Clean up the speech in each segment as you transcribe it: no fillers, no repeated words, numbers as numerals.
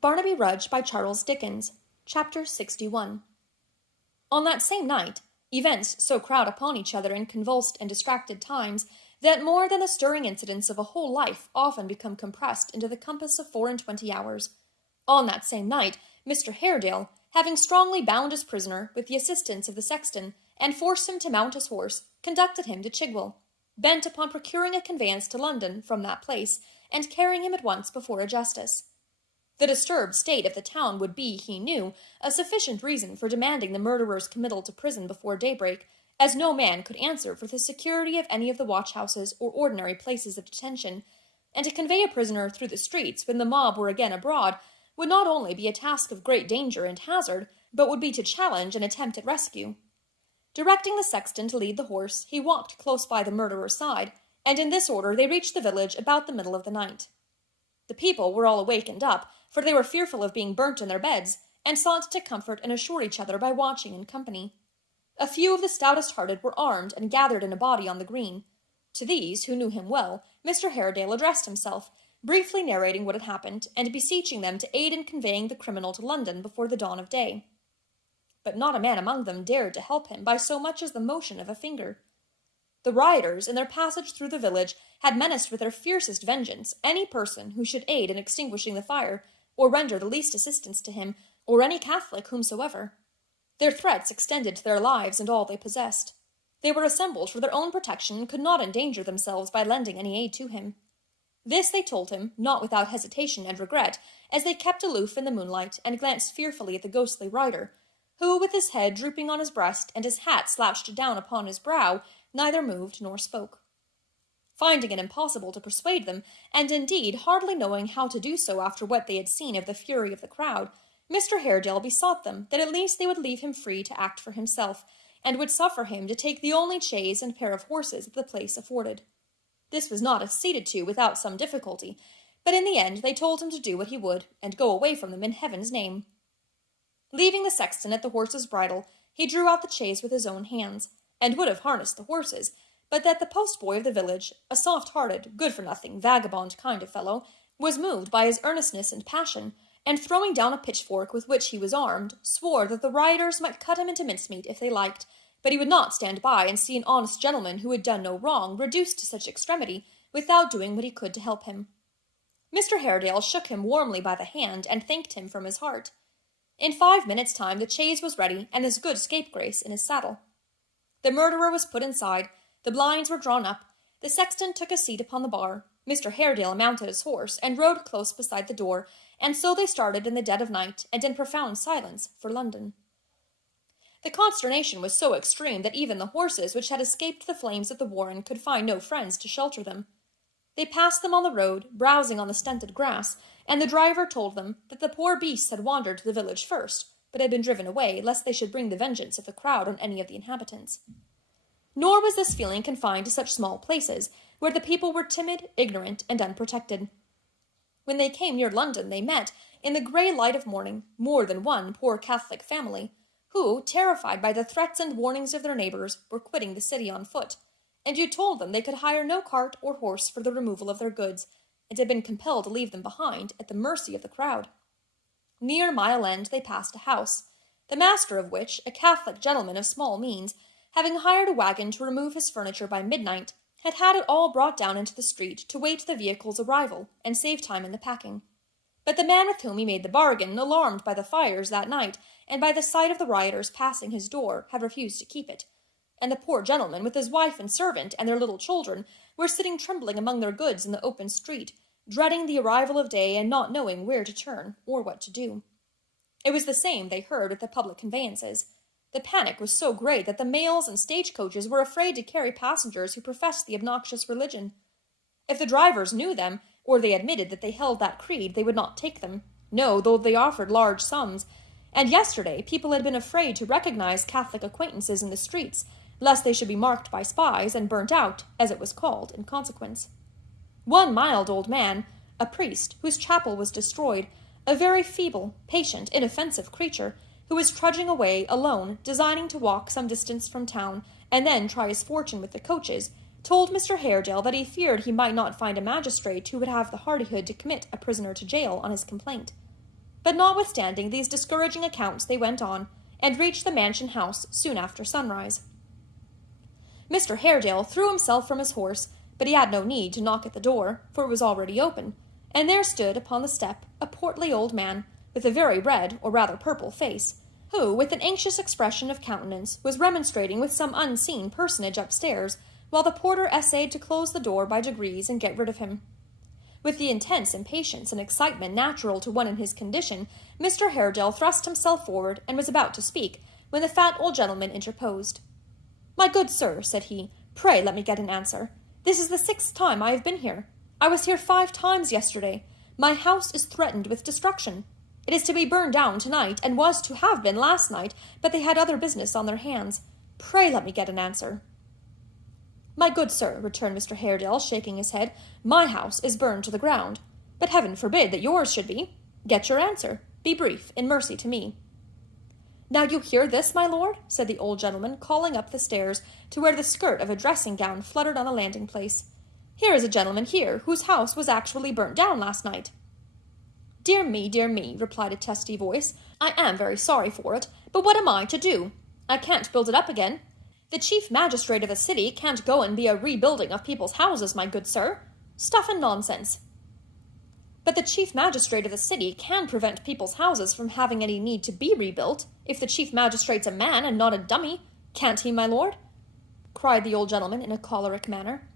Barnaby Rudge by Charles Dickens, Chapter 61. On that same night, events so crowd upon each other in convulsed and distracted times that more than the stirring incidents of a whole life often become compressed into the compass of 24 hours. On that same night, Mr. Haredale, having strongly bound his prisoner with the assistance of the sexton, and forced him to mount his horse, conducted him to Chigwell, bent upon procuring a conveyance to London from that place, and carrying him at once before a justice. The disturbed state of the town would be, he knew, a sufficient reason for demanding the murderer's committal to prison before daybreak, as no man could answer for the security of any of the watch-houses or ordinary places of detention, and to convey a prisoner through the streets when the mob were again abroad would not only be a task of great danger and hazard, but would be to challenge an attempt at rescue. Directing the sexton to lead the horse, he walked close by the murderer's side, and in this order they reached the village about the middle of the night. The people were all awakened up, for they were fearful of being burnt in their beds, and sought to comfort and assure each other by watching in company. A few of the stoutest-hearted were armed and gathered in a body on the green. To these, who knew him well, Mr. Haredale addressed himself, briefly narrating what had happened, and beseeching them to aid in conveying the criminal to London before the dawn of day. But not a man among them dared to help him by so much as the motion of a finger. The rioters, in their passage through the village, had menaced with their fiercest vengeance any person who should aid in extinguishing the fire, or render the least assistance to him, or any Catholic whomsoever. Their threats extended to their lives and all they possessed. They were assembled for their own protection and could not endanger themselves by lending any aid to him. This they told him, not without hesitation and regret, as they kept aloof in the moonlight and glanced fearfully at the ghostly rider, who, with his head drooping on his breast and his hat slouched down upon his brow, neither moved nor spoke. Finding it impossible to persuade them, and indeed hardly knowing how to do so after what they had seen of the fury of the crowd, Mr. Haredale besought them that at least they would leave him free to act for himself, and would suffer him to take the only chaise and pair of horses that the place afforded. This was not acceded to without some difficulty, but in the end they told him to do what he would, and go away from them in heaven's name. Leaving the sexton at the horse's bridle, he drew out the chaise with his own hands, and would have harnessed the horses, but that the postboy of the village, a soft-hearted, good-for-nothing, vagabond kind of fellow, was moved by his earnestness and passion, and throwing down a pitchfork with which he was armed, swore that the rioters might cut him into mincemeat if they liked, but he would not stand by and see an honest gentleman who had done no wrong reduced to such extremity without doing what he could to help him. Mr. Haredale shook him warmly by the hand and thanked him from his heart. In 5 minutes' time the chaise was ready, and his good scapegrace in his saddle. The murderer was put inside, the blinds were drawn up, the sexton took a seat upon the bar, Mr. Haredale mounted his horse and rode close beside the door, and so they started in the dead of night and in profound silence for London. The consternation was so extreme that even the horses which had escaped the flames of the warren could find no friends to shelter them. They passed them on the road, browsing on the stunted grass, and the driver told them that the poor beasts had wandered to the village first, but had been driven away, lest they should bring the vengeance of the crowd on any of the inhabitants. Nor was this feeling confined to such small places, where the people were timid, ignorant, and unprotected. When they came near London, they met, in the grey light of morning, more than one poor Catholic family, who, terrified by the threats and warnings of their neighbours, were quitting the city on foot, and you told them they could hire no cart or horse for the removal of their goods, and had been compelled to leave them behind at the mercy of the crowd. Near Mile End they passed a house, the master of which, a Catholic gentleman of small means, having hired a wagon to remove his furniture by midnight, had had it all brought down into the street to wait the vehicle's arrival and save time in the packing. But the man with whom he made the bargain, alarmed by the fires that night and by the sight of the rioters passing his door, had refused to keep it, and the poor gentleman, with his wife and servant and their little children, were sitting trembling among their goods in the open street, dreading the arrival of day and not knowing where to turn or what to do. It was the same they heard at the public conveyances. The panic was so great that the mails and stagecoaches were afraid to carry passengers who professed the obnoxious religion. If the drivers knew them, or they admitted that they held that creed, they would not take them, no, though they offered large sums, and yesterday people had been afraid to recognize Catholic acquaintances in the streets, lest they should be marked by spies and burnt out, as it was called, in consequence. One mild old man, a priest, whose chapel was destroyed, a very feeble, patient, inoffensive creature, who was trudging away alone, designing to walk some distance from town, and then try his fortune with the coaches, told Mr. Haredale that he feared he might not find a magistrate who would have the hardihood to commit a prisoner to jail on his complaint. But notwithstanding these discouraging accounts they went on, and reached the mansion house soon after sunrise. Mr. Haredale threw himself from his horse, but he had no need to knock at the door, for it was already open, and there stood upon the step a portly old man, with a very red, or rather purple, face, who, with an anxious expression of countenance, was remonstrating with some unseen personage upstairs, while the porter essayed to close the door by degrees and get rid of him. With the intense impatience and excitement natural to one in his condition, Mr. Haredale thrust himself forward and was about to speak, when the fat old gentleman interposed. "My good sir," said he, "pray let me get an answer. This is the 6th time I have been here. I was here 5 times yesterday. My house is threatened with destruction. It is to be burned down tonight, and was to have been last night, but they had other business on their hands. Pray let me get an answer." "My good sir," returned Mr. Haredale, shaking his head, "my house is burned to the ground. But heaven forbid that yours should be. Get your answer. Be brief, in mercy to me." "Now you hear this, my lord?" said the old gentleman, calling up the stairs to where the skirt of a dressing-gown fluttered on the landing-place. "Here is a gentleman here whose house was actually burnt down last night." Dear me," replied a testy voice. "I am very sorry for it, but what am I to do? I can't build it up again. The chief magistrate of the city can't go and be a rebuilding of people's houses, my good sir. Stuff and nonsense." "But the chief magistrate of the city can prevent people's houses from having any need to be rebuilt, if the chief magistrate's a man and not a dummy. Can't he, my lord?" cried the old gentleman in a choleric manner.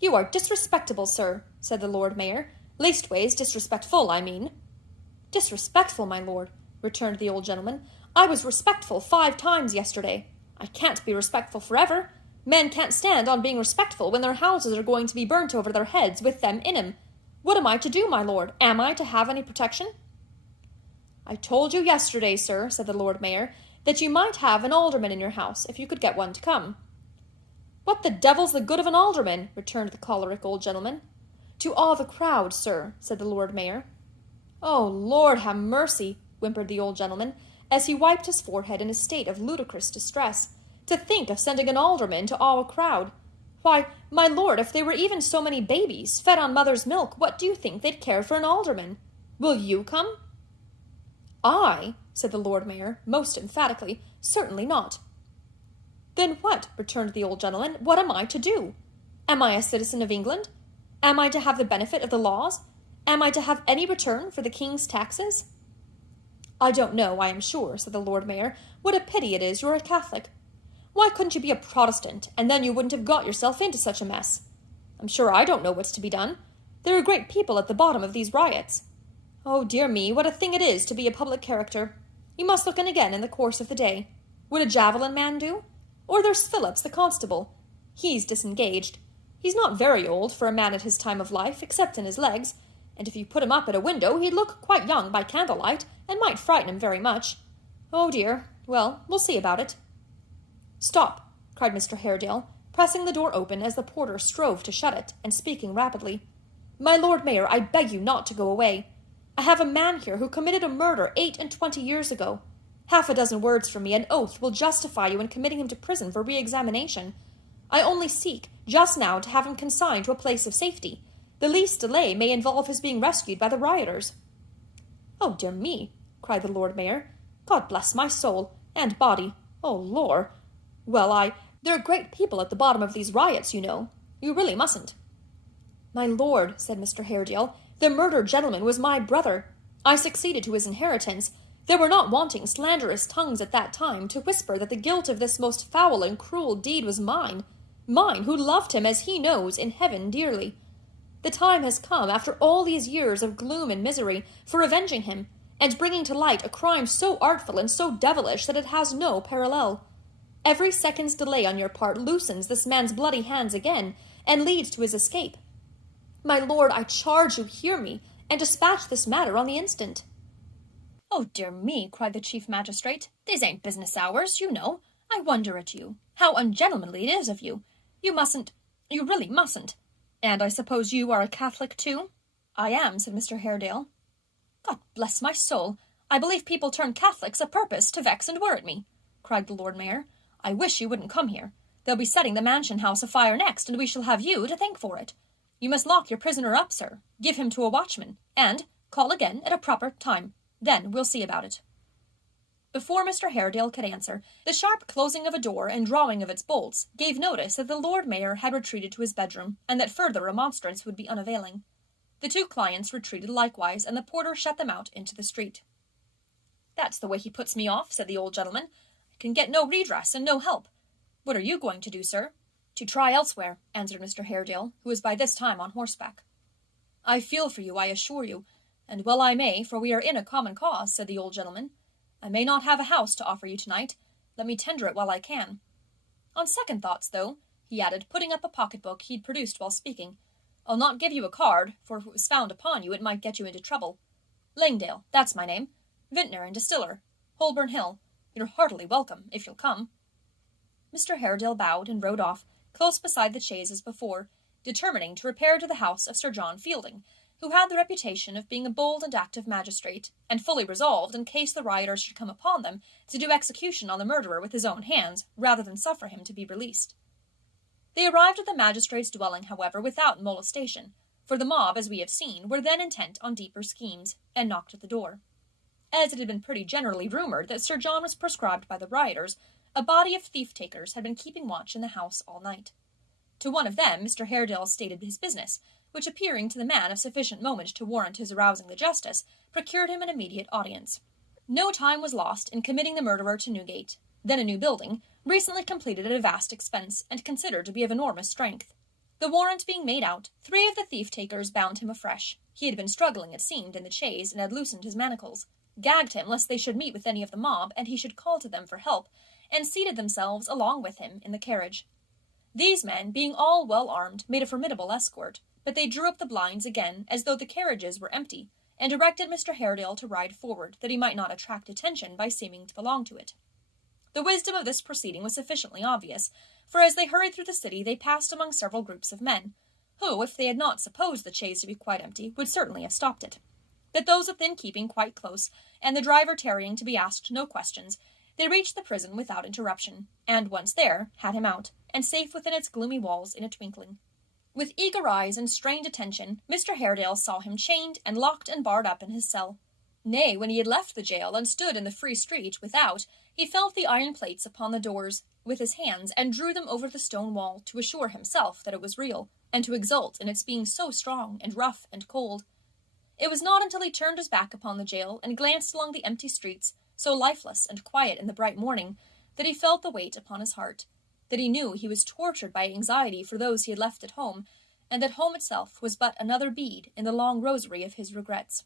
"You are disrespectable, sir," said the Lord Mayor. "Leastways, disrespectful, I mean." "Disrespectful, my lord," returned the old gentleman. "I was respectful 5 times yesterday. I can't be respectful forever. Men can't stand on being respectful when their houses are going to be burnt over their heads with them in 'em. What am I to do, my lord? Am I to have any protection?" "I told you yesterday, sir," said the Lord Mayor, "that you might have an alderman in your house, if you could get one to come." "What the devil's the good of an alderman?" returned the choleric old gentleman. "To awe the crowd, sir," said the Lord Mayor. "Oh, Lord have mercy," whimpered the old gentleman, as he wiped his forehead in a state of ludicrous distress. "To think of sending an alderman to awe a crowd! Why, my lord, if they were even so many babies, fed on mother's milk, what do you think they'd care for an alderman? Will you come?" "I," said the Lord Mayor, most emphatically, "certainly not." "Then what," returned the old gentleman, "what am I to do? Am I a citizen of England? Am I to have the benefit of the laws? Am I to have any return for the king's taxes?" "I don't know, I am sure," said the Lord Mayor. "What a pity it is you're a Catholic. Why couldn't you be a Protestant, and then you wouldn't have got yourself into such a mess? I'm sure I don't know what's to be done. There are great people at the bottom of these riots. Oh, dear me, what a thing it is to be a public character. You must look in again in the course of the day. Would a javelin man do? Or there's Phillips, the constable. He's disengaged. He's not very old for a man at his time of life, except in his legs, and if you put him up at a window, he'd look quite young by candlelight, and might frighten him very much. Oh dear, well, we'll see about it." "Stop!" cried Mr. Haredale, pressing the door open as the porter strove to shut it, and speaking rapidly. "My Lord Mayor, I beg you not to go away. I have a man here who committed a murder 28 years ago. Half a dozen words from me, an oath, will justify you in committing him to prison for re-examination. I only seek, just now, to have him consigned to a place of safety. The least delay may involve his being rescued by the rioters." "Oh, dear me," cried the Lord Mayor. "God bless my soul and body. Oh, lor! Well, there are great people at the bottom of these riots, you know. You really mustn't." "My lord," said Mr. Haredale, "the murdered gentleman was my brother. I succeeded to his inheritance. There were not wanting slanderous tongues at that time to whisper that the guilt of this most foul and cruel deed was mine, who loved him, as he knows, in heaven dearly. The time has come, after all these years of gloom and misery, for avenging him, and bringing to light a crime so artful and so devilish that it has no parallel. Every second's delay on your part loosens this man's bloody hands again, and leads to his escape. My lord, I charge you hear me, and dispatch this matter on the instant." "Oh, dear me," cried the chief magistrate. "These ain't business hours, you know. I wonder at you. How ungentlemanly it is of you. You really mustn't. And I suppose you are a Catholic, too?" "I am," said Mr. Haredale. "God bless my soul! I believe people turn Catholics a purpose to vex and worrit me," cried the Lord Mayor. "I wish you wouldn't come here. They'll be setting the mansion house afire next, and we shall have you to thank for it. You must lock your prisoner up, sir, give him to a watchman, and call again at a proper time. Then we'll see about it." Before Mr. Haredale could answer, the sharp closing of a door and drawing of its bolts gave notice that the Lord Mayor had retreated to his bedroom, and that further remonstrance would be unavailing. The two clients retreated likewise, and the porter shut them out into the street. "That's the way he puts me off," said the old gentleman. "I can get no redress and no help. What are you going to do, sir?" "To try elsewhere," answered Mr. Haredale, who was by this time on horseback. "I feel for you, I assure you, and well I may, for we are in a common cause," said the old gentleman. "I may not have a house to offer you tonight. Let me tender it while I can. On second thoughts, though," he added, putting up a pocket-book he'd produced while speaking, "I'll not give you a card, for if it was found upon you it might get you into trouble. Langdale, that's my name. Vintner and distiller. Holborn Hill. You're heartily welcome, if you'll come." Mr. Haredale bowed and rode off, close beside the chaise as before, determining to repair to the house of Sir John Fielding, who had the reputation of being a bold and active magistrate, and fully resolved, in case the rioters should come upon them, to do execution on the murderer with his own hands, rather than suffer him to be released. They arrived at the magistrate's dwelling, however, without molestation, for the mob, as we have seen, were then intent on deeper schemes, and knocked at the door. As it had been pretty generally rumoured that Sir John was proscribed by the rioters, a body of thief-takers had been keeping watch in the house all night. To one of them Mr. Haredale stated his business, which, appearing to the man of sufficient moment to warrant his arousing the justice, procured him an immediate audience. No time was lost in committing the murderer to Newgate, then a new building, recently completed at a vast expense, and considered to be of enormous strength. The warrant being made out, 3 of the thief-takers bound him afresh. He had been struggling, it seemed, in the chaise, and had loosened his manacles, gagged him lest they should meet with any of the mob, and he should call to them for help, and seated themselves along with him in the carriage. These men, being all well armed, made a formidable escort, but they drew up the blinds again, as though the carriages were empty, and directed Mr. Haredale to ride forward, that he might not attract attention by seeming to belong to it. The wisdom of this proceeding was sufficiently obvious, for as they hurried through the city they passed among several groups of men, who, if they had not supposed the chaise to be quite empty, would certainly have stopped it. But those within keeping quite close, and the driver tarrying to be asked no questions, they reached the prison without interruption, and once there, had him out, and safe within its gloomy walls in a twinkling. With eager eyes and strained attention, Mr. Haredale saw him chained and locked and barred up in his cell. Nay, when he had left the jail and stood in the free street without, he felt the iron plates upon the doors with his hands, and drew them over the stone wall to assure himself that it was real, and to exult in its being so strong and rough and cold. It was not until he turned his back upon the jail and glanced along the empty streets, so lifeless and quiet in the bright morning, that he felt the weight upon his heart, that he knew he was tortured by anxiety for those he had left at home, and that home itself was but another bead in the long rosary of his regrets.